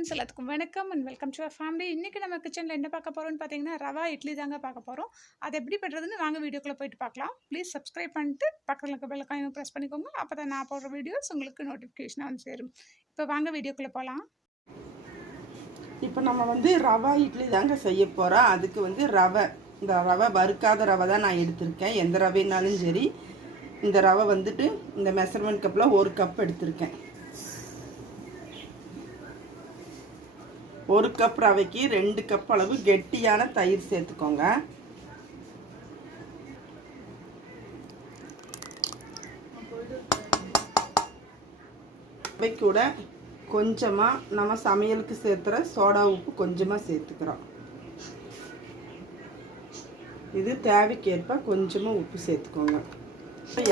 Friends எல்லாத்துக்கும் வணக்கம் and welcome to our family. இன்றைக்கி நம்ம கிச்சனில் என்ன பார்க்க போகிறோம்னு பார்த்தீங்கன்னா ரவா இட்லி தாங்க பார்க்க போகிறோம். அது எப்படி பண்ணுறதுன்னு வாங்க வீடியோக்குள்ளே போயிட்டு பார்க்கலாம். ப்ளீஸ் சப்ஸ்கிரைப் பண்ணிட்டு பக்கத்தில் இருக்க பெல் ஐகானை ப்ரெஸ் பண்ணிக்கோங்க. அப்போ தான் நான் போடுற வீடியோஸ் உங்களுக்கு நோட்டிஃபிகேஷனாக வந்து சேரும். இப்போ வாங்க வீடியோக்குள்ளே போகலாம். இப்போ நம்ம ரவா இட்லி தாங்க செய்ய போகிறோம். அதுக்கு இந்த ரவை வறுக்காத ரவை தான் நான் எடுத்திருக்கேன். எந்த ரவைனாலும் சரி. இந்த ரவை இந்த மெஷர்மெண்ட் கப்பில் 1 கப் எடுத்திருக்கேன். 1 கப் ரவைக்கு 2 கப் அளவு கெட்டியான தயிர் சேர்த்துக்கோங்க. ரவை கூட கொஞ்சமாக நம்ம சமையலுக்கு சேர்த்துற சோடா உப்பு கொஞ்சமாக சேர்த்துக்கிறோம். இது தேவைக்கேற்ப கொஞ்சமாக உப்பு சேர்த்துக்கோங்க.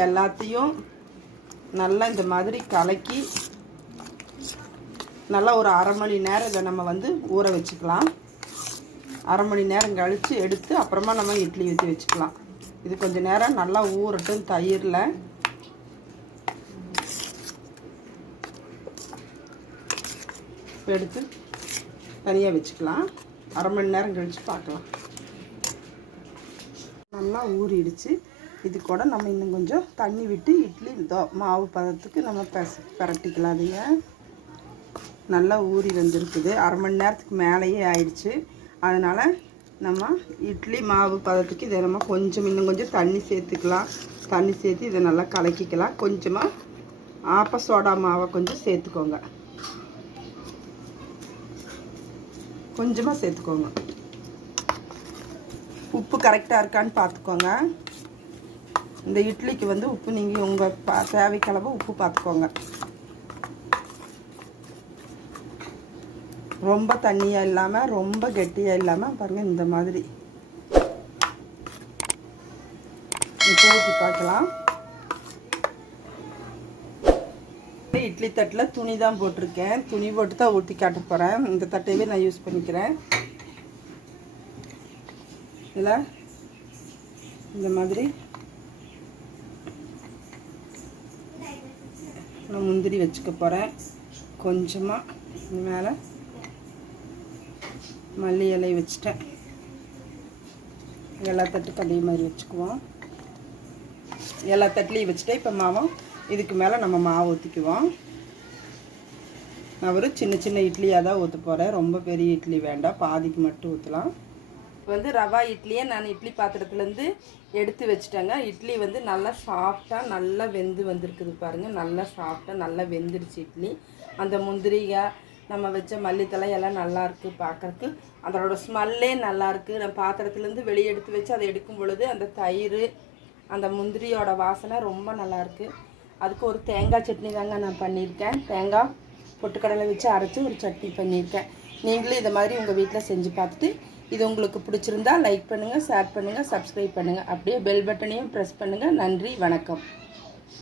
எல்லாத்தையும் நல்லா இந்த மாதிரி கலக்கி நல்லா ஒரு அரை மணி நேரம் இதை நம்ம ஊற வச்சுக்கலாம். அரை மணி நேரம் கழித்து எடுத்து அப்புறமா நம்ம இட்லி ஊற்றி வச்சுக்கலாம். இது கொஞ்சம் நேரம் நல்லா ஊறட்டும். தயிரில் எடுத்து தனியாக வச்சுக்கலாம். அரை மணி நேரம் கழித்து பார்க்கலாம். நல்லா ஊறிடுச்சு. இது கூட நம்ம இன்னும் கொஞ்சம் தண்ணி விட்டு இட்லி மாவு பதத்துக்கு நம்ம பரட்டிக்கலாம். அதைய நல்லா ஊறி வந்துருக்குது. அரை மணி நேரத்துக்கு மேலேயே ஆயிடுச்சு. அதனால் நம்ம இட்லி மாவு பதத்துக்கு இதை நம்ம இன்னும் கொஞ்சம் தண்ணி சேர்த்துக்கலாம். தண்ணி சேர்த்து இதை நல்லா கலக்கிக்கலாம். கொஞ்சமாக ஆப்ப சோடா மாவை கொஞ்சம் சேர்த்துக்கோங்க. கொஞ்சமாக சேர்த்துக்கோங்க. உப்பு கரெக்டாக இருக்கான்னு பார்த்துக்கோங்க. இந்த இட்லிக்கு உப்பு நீங்கள் உங்கள் தேவைக்களவு உப்பு பார்த்துக்கோங்க. ரொம்ப தண்ணியாக இல்லாமல் ரொம்ப கெட்டியாக இல்லாமல் பாருங்கள். இந்த மாதிரி ஊற்றி பார்க்கலாம். இட்லி தட்டில் துணி தான் போட்டிருக்கேன். துணி போட்டு தான் ஊற்றி காட்ட போகிறேன். இந்த தட்டையவே நான் யூஸ் பண்ணிக்கிறேன். இதில் இந்த மாதிரி நான் முந்திரி வச்சுக்க போகிறேன். கொஞ்சமாக மேலே மல்லி இலை வச்சுட்டேன். எல்லா தட்டுக்கும் அதே மாதிரி வச்சுக்குவோம். எல்லா தட்டுலையும் வச்சுட்டேன். இப்போ மாவும் இதுக்கு மேலே நம்ம மாவு ஊற்றிக்குவோம். நான் ஒரு சின்ன சின்ன இட்லியாக தான் ஊற்ற போகிறேன். ரொம்ப பெரிய இட்லி வேண்டாம். பாதிக்கு மட்டும் ஊற்றலாம். ரவா இட்லியை நான் இட்லி பாத்திரத்துலேருந்து எடுத்து வச்சுட்டேங்க. இட்லி நல்லா சாஃப்டாக நல்லா வெந்து வந்திருக்குது பாருங்கள். நல்லா சாஃப்டாக நல்லா வெந்துடுச்சு இட்லி. அந்த முந்திரிக்காய் நம்ம வச்ச மல்லித்தலை எல்லாம் நல்லாயிருக்கு பார்க்குறக்கு. அதோட ஸ்மெல்லே நல்லாயிருக்கு. நான் பாத்திரத்துலேருந்து வெளியே எடுத்து வச்சு அதை எடுக்கும் பொழுது அந்த தயிர் அந்த முந்திரியோட வாசனை ரொம்ப நல்லாயிருக்கு. அதுக்கு ஒரு தேங்காய் சட்னி தாங்க நான் பண்ணியிருக்கேன். தேங்காய் பொட்டுக்கடலை வச்சு அரைச்சி ஒரு சட்னி பண்ணியிருக்கேன். நீங்களும் இதை மாதிரி உங்கள் வீட்டில் செஞ்சு பார்த்துட்டு இது உங்களுக்கு பிடிச்சிருந்தா லைக் பண்ணுங்கள், ஷேர் பண்ணுங்கள், சப்ஸ்கிரைப் பண்ணுங்கள். அப்படியே பெல் பட்டனையும் ப்ரெஸ் பண்ணுங்கள். நன்றி, வணக்கம்.